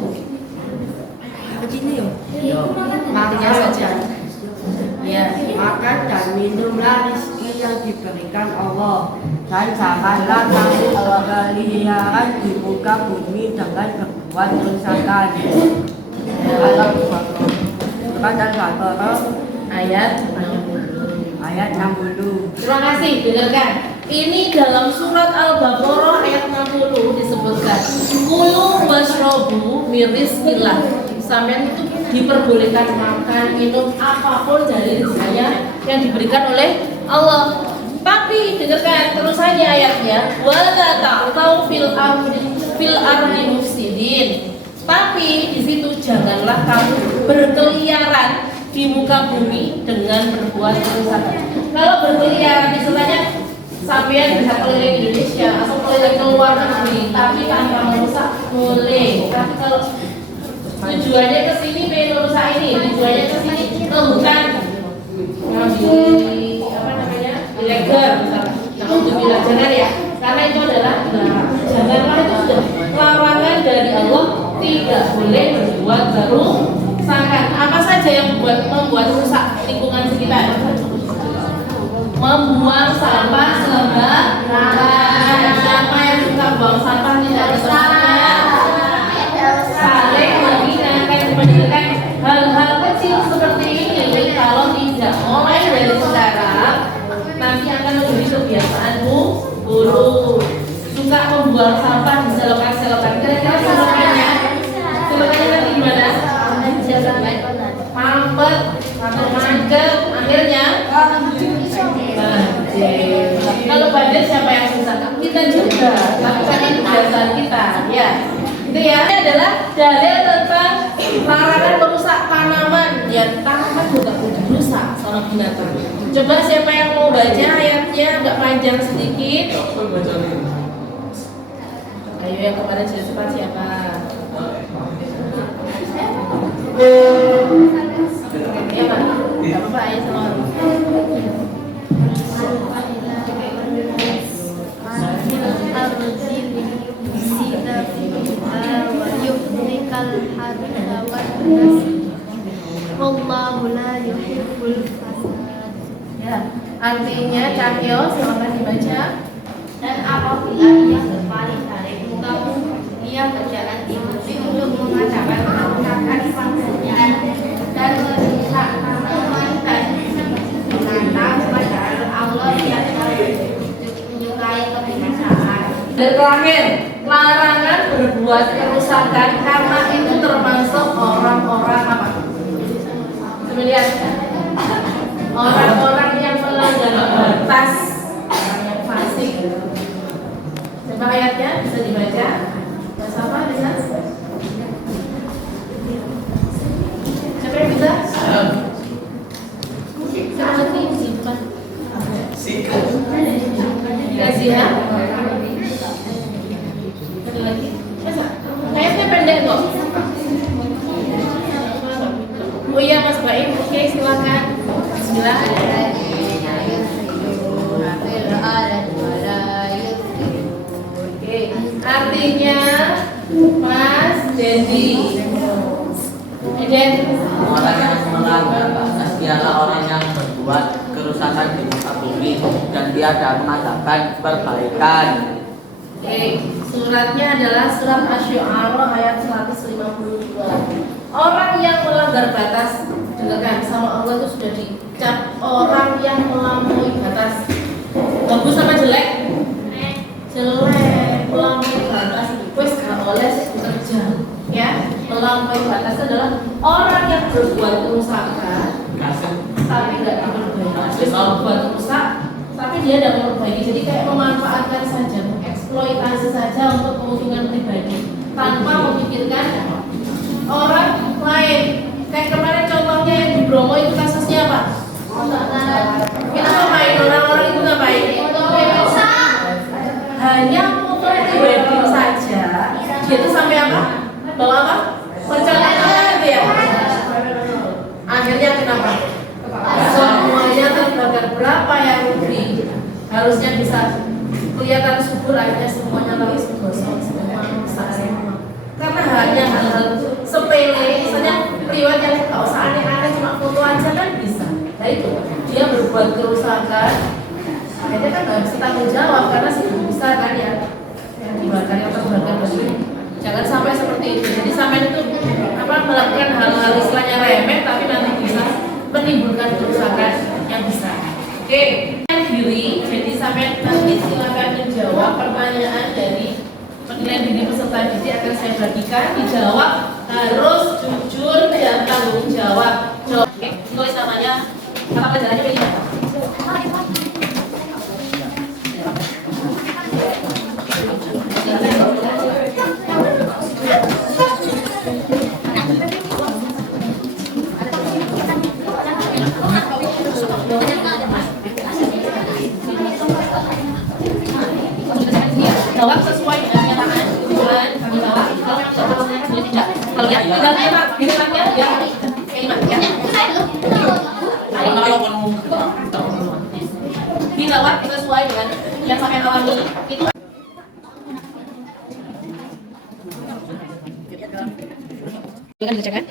Begini maknya saja. Ya, makan dan minumlah rezeki yang diberikan Allah, dan janganlah kamu berkeliaran di muka bumi dengan berbuat kerusakan. Al-Baqarah ayat 60. Terima kasih, dengarkan. Ini dalam surat Al-Baqarah ayat 60 disebutkan kulu washrobu mirizkillah. Sampai itu diperbolehkan makan, minum apapun dari rezeki yang diberikan oleh Allah. Tapi dengarkan terusannya ayatnya, wala ta'tau fil ardi mufsidin. Tapi di situ janganlah kamu berkeliaran di muka bumi dengan berbuat kerusakan. Kalau berkeliaran istilahnya sampean bisa keliling Indonesia atau keliling ke luar negeri, tapi tanpa merusak boleh. Tapi kalau tujuannya ke sini pengen merusak ini, tujuannya ke sini ke hutan, ngambil apa namanya ilegal misalnya. Nah untuk bilang jangan ya, karena itu adalah janganlah, itu sudah larangan dari Allah, tidak boleh berbuat kerusakan. Apa saja yang membuat rusak lingkungan sekitar? Membuang sampah sembarangan. Siapa yang suka buang sampah tidak di tempatnya? Saling mengingatkan hal-hal kecil seperti ini. Kalau tidak mulai dari sekarang, nanti akan menjadi kebiasaanmu buruk. Suka membuang sampah di selokan-selokan. Kira-kira selokannya nanti gimana? Mampet atau mangkep, akhirnya kalau banjir siapa yang susah? Kita juga. Tapi kan itu kebiasaan kita, ya. Itu ya. Ini adalah dalil tentang larangan baca ayatnya agak panjang sedikit. Ayo yang kemarin sudah cepat siapa? Ya Pak, nggak apa-apa ya sama orang. Ya, artinya Cahyo silakan dibaca. Dan apabila ia berpaling dari mukamu, ia berjalan ikuti untuk mengadakan kerusakan pangsanya dan merusak tanaman dan menantang padahal Allah yang menyukai kebinasaan. Dan terakhir, larangan berbuat kerusakan karena itu termasuk orang-orang apa? Coba lihat. Orang-orang yang melanggar batas, orang yang fasik. Coba ayatnya bisa dibaca. Bahasa apa bisa? Siapa yang bisa? Siapa lagi? Simpan. Dikasih ya. Ada lagi? Masa? Kayaknya pendek kok. Oh iya Mas Baim, oke silakan. Bismillah. Oke, artinya Mas Dendi. Eden. Orang yang melanggar batas ialah orang yang berbuat kerusakan di muka bumi dan tiada mengadakan perbaikan. Oke, suratnya adalah surat Asy-Syu'ara ayat 152. Orang yang melanggar batas, dengarkan, sama Allah itu sudah dicap orang yang melampaui batas. Bagus sama jelek? Jelek, melampaui batas. Wes gak oleh kerja, ya. Melampaui batas adalah orang yang berbuat kerusakan, tapi nggak diperbaiki. Berbuat rusak, tapi dia tidak memperbaiki. Jadi kayak memanfaatkan saja, eksploitasi saja untuk keuntungan pribadi, tanpa memikirkan orang lain. Kayak kemarin contohnya yang di Bromo itu kasusnya apa? Kita ngapain? Orang-orang itu ngapain? Hanya untuk pribadi saja. Dia itu sampai apa? Bawa apa? Perencanaan ya. Akhirnya kenapa? Semuanya terbakar. Berapa yang rugi? Harusnya bisa kelihatan subur, akhirnya semuanya lagi gosong semua rusak semua. Karena hanya hal-hal sepele, misalnya priwet yang nggak usah aneh-aneh, cuma foto aja kan bisa. Nah itu dia berbuat kerusakan, akhirnya kan nggak bisa tanggung jawab karena sih besar kan ya yang dibakar, yang terbakar begini. Jangan sampai seperti itu. Jadi sampai itu apa melakukan hal-hal istilahnya remeh, tapi nanti bisa menimbulkan kerusakan yang besar. Oke, diri. Jadi sampai nanti silakan menjawab pertanyaan dari penilaian diri peserta didik akan saya bagikan. Dijawab harus jujur dan tanggung jawab. Oke, tulis namanya, kata pelajarannya begini. Jawab sesuai dengan kenyataan tujuan kami bawa. Kalau tidak, kalau ya, tinggalnya ya kalimat ya. Dijawab sesuai dengan yang kami alami itu. Silakan dibacakan.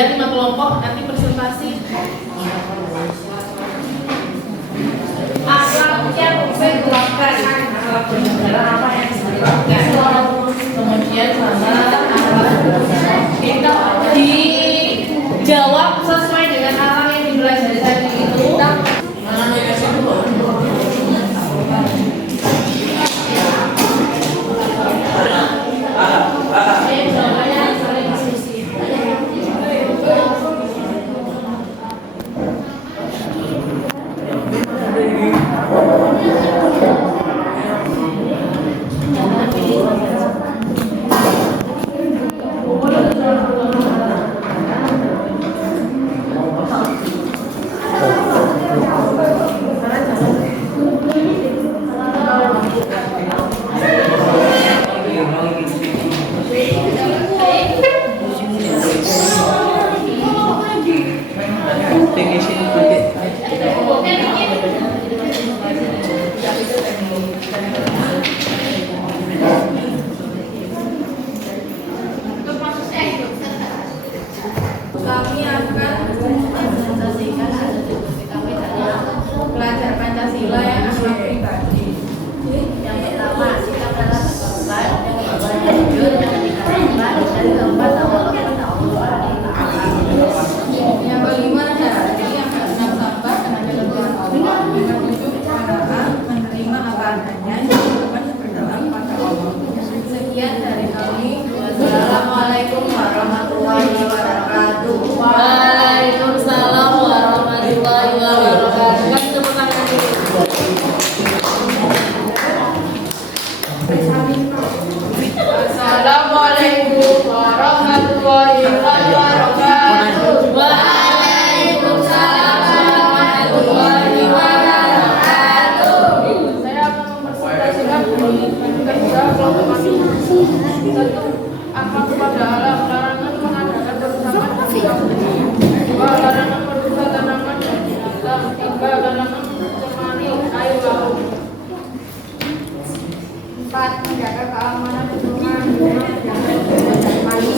Kemudian 5 kelompok nanti presentasi alatnya dilakukan, alat berbicara apa yang dilakukan. Kemudian sama dijawab sesuai dengan alat yang dipelajari tadi itu. Kami akan presentasikan belajar Pancasila yang akhlak pribadi. Yang pertama, sikap dalam berkorban, yang kedua jujur, yang ketiga iman, dan keempat tawadhu kepada Allah. Yang kelima dari yang keenam sabar karena ketentuan Allah, yang ketujuh kemenangan, menerima apa adanya, yang keempat berdoa kepada Allah. Sekian dari kami. Wassalamualaikum warahmatullahi wabarakatuh. Waalaikumsalam warahmatullahi wabarakatuh. Kasih tepuk tangan dulu. Assalamualaikum warahmatullahi wabarakatuh. Waalaikumsalam warahmatullahi wabarakatuh. Saya akan mempresentasikan kerja kelompok kami. Satu, akhlak kepada Allah, larangan mengadakan kerusakan dua, larangan merusak tanaman dan binatang, tiga, larangan mencemari air laut, empat, menjaga keamanan lingkungan, lima, menjaga kebebasan pagi.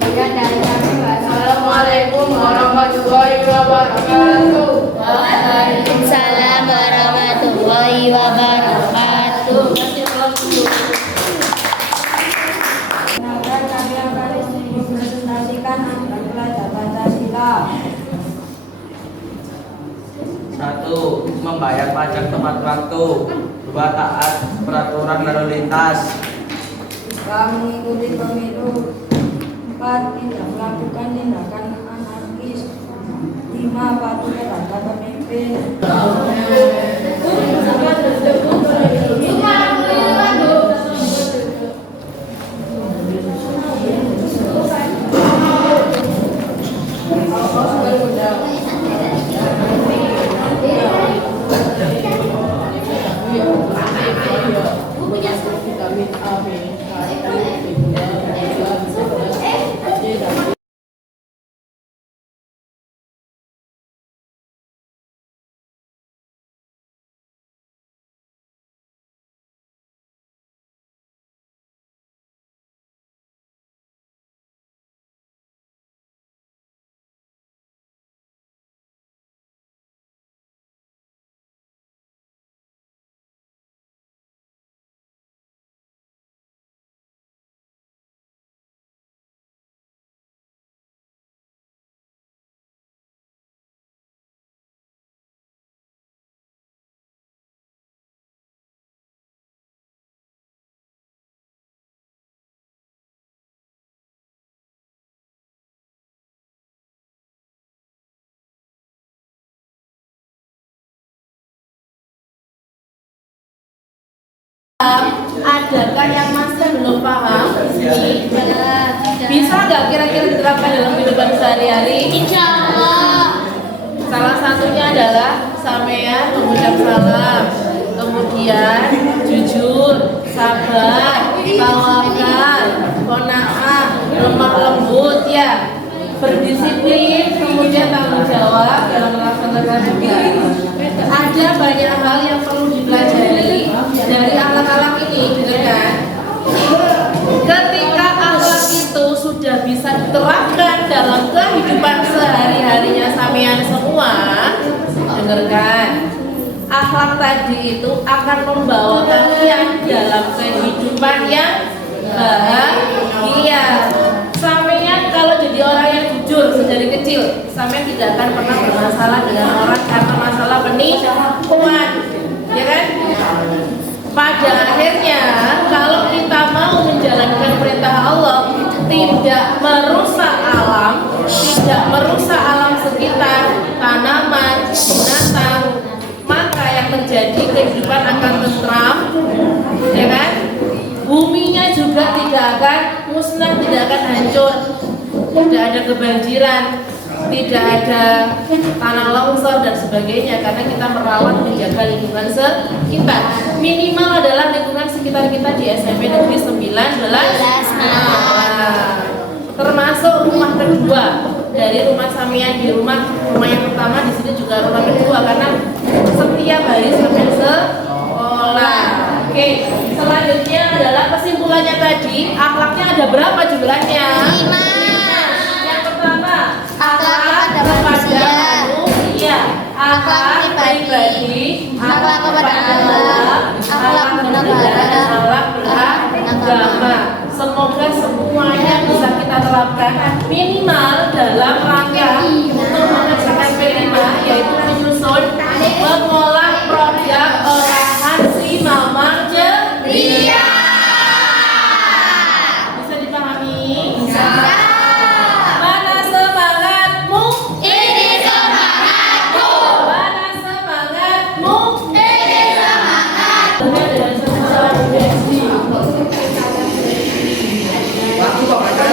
Sekian dari kami. Assalamualaikum warahmatullahi wabarakatuh. Waalaikumsalam warahmatullahi wabarakatuh. Kenalkan, kami akan mempresentasikan anggaran belajar Pancasila. 1. Membayar pajak tepat waktu. 2. Taat peraturan lalu lintas. 3. Mengikuti pemilu. 4. Tidak melakukan tindakan anarkis. 5. Patuh kepada pemimpin. Adakah yang masih belum paham di sini? Bisa nggak kira-kira diterapkan dalam kehidupan sehari-hari? Insya Allah. Salah satunya adalah sampean mengucap salam, kemudian jujur, sabar, tawakal, qanaah, lemah lembut, ya, berdisiplin, kemudian tanggung jawab dalam melaksanakan tugas. Ada banyak hal yang perlu dipelajari dari akhlak-akhlak ini, benar kan? Ketika kehidupan sehari-harinya sampean semua, dengarkan. Akhlak tadi itu akan membawa kalian dalam kehidupan yang bahagia. Sampean kalau jadi orang yang jujur dari kecil, sampean tidak akan pernah bermasalah dengan orang karena masalah penipuan, ya kan? Pada akhirnya, kalau kita mau menjalankan perintah Allah, tidak merusak alam, tidak merusak alam sekitar, tanaman, binatang, maka yang terjadi kehidupan akan tentram, ya kan? Buminya juga tidak akan musnah, tidak akan hancur, tidak ada kebanjiran, tidak ada tanah longsor dan sebagainya, karena kita merawat menjaga lingkungan sekitar. Minimal adalah lingkungan sekitar kita di SMP Negeri 19 termasuk rumah kedua dari rumah Samian, di rumah yang pertama, di sini juga rumah kedua, karena setiap hari sampai sekolah. Oke, selanjutnya adalah kesimpulannya tadi, akhlaknya ada berapa jumlahnya? 5. Yang pertama, akhlak kepada manusia, akhlak pribadi, akhlak kepada Allah, akhlak bernegara, dan akhlak beragama. Semoga semuanya bisa kita terapkan minimal dalam rangka untuk mengerjakan P5, yaitu menyusun mengolah produk olahan si Mamang Ceria. Bisa dipahami? Bisa. Mana semangatmu? Ini semangatku. Mana semangatmu? Ini semangatku. Waktu kok ada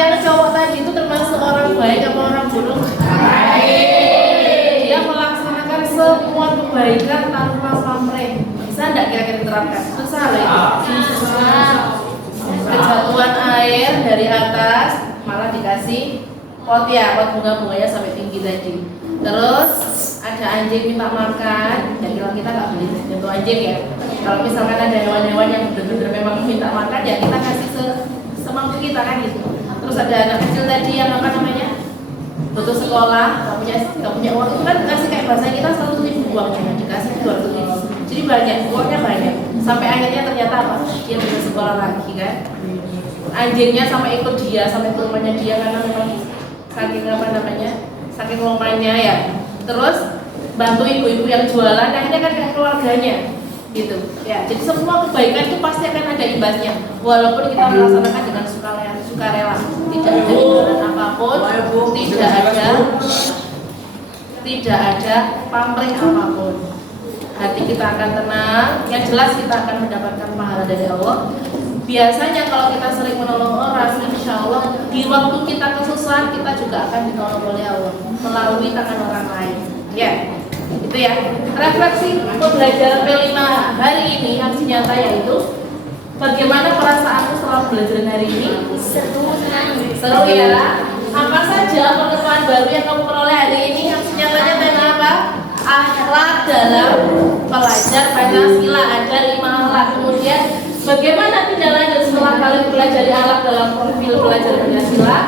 yang cowok tadi itu termasuk orang baik apa orang buruk? Baik. Dia melaksanakan semua kebaikan tanpa pamrih. Bisa enggak kira-kira diterapkan? Susah lah itu. Susah. Kejatuhan air dari atas malah dikasih pot bunga-bunganya sampai tinggi tadi. Terus ada anjing minta makan, ya kita nggak boleh nyentuh anjing ya. Kalau misalkan ada hewan-hewan yang benar-benar memang minta makan, ya kita kasih semampu kita kan gitu. Terus ada anak kecil tadi yang apa namanya butuh sekolah, nggak punya uang, itu kan kasih kayak bahasa kita 100.000 uangnya, dikasih 200.000. Jadi banyak, uangnya banyak. Sampai akhirnya ternyata apa? Dia bisa sekolah lagi kan. Anjingnya sampai ikut dia, sampai ke rumahnya dia karena memang saking apa namanya, saking lomanya ya. Terus bantu ibu-ibu yang jualan, akhirnya kan kayak keluarganya gitu ya. Jadi semua kebaikan itu pasti akan ada imbasnya, walaupun kita melaksanakan dengan sukarela, tidak ada imbalan apapun, tidak ada pamrih apapun. Hati kita akan tenang, yang jelas kita akan mendapatkan pahala dari Allah. Biasanya kalau kita sering menolong orang, insya Allah di waktu kita kesusahan, kita juga akan ditolong oleh Allah melalui tangan orang lain. Ya, itu ya. Refleksi pembelajaran P5 hari ini, aksi nyata yaitu bagaimana perasaanmu setelah belajar hari ini? Seru ya. Apa saja pengetahuan baru yang kamu peroleh hari ini? Aksi nyatanya tema apa? Akhlak dalam pelajar Pancasila. Ada 5 akhlak. Kemudian bagaimana tindak lanjut setelah kalian belajar akhlak dalam profil pelajar Pancasila?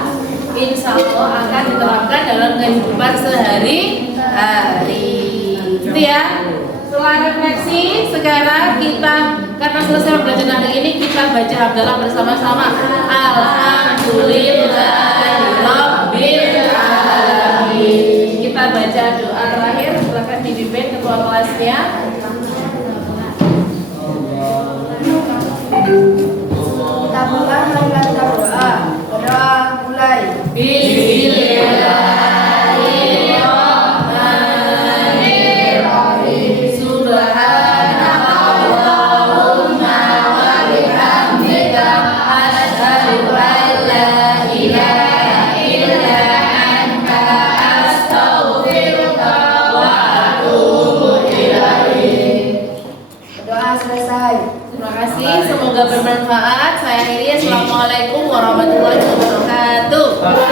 Insya Allah akan diterapkan dalam kehidupan sehari-hari. Itu ya. Setelah refleksi, sekarang kita karena selesai pembelajaran hari ini, kita baca hamdalah bersama-sama. Alhamdulillahirabbil alamin. Kita baca doa terakhir, silakan dipimpin ketua kelasnya. semoga bermanfaat. Saya akhiri. Assalamualaikum warahmatullahi wabarakatuh.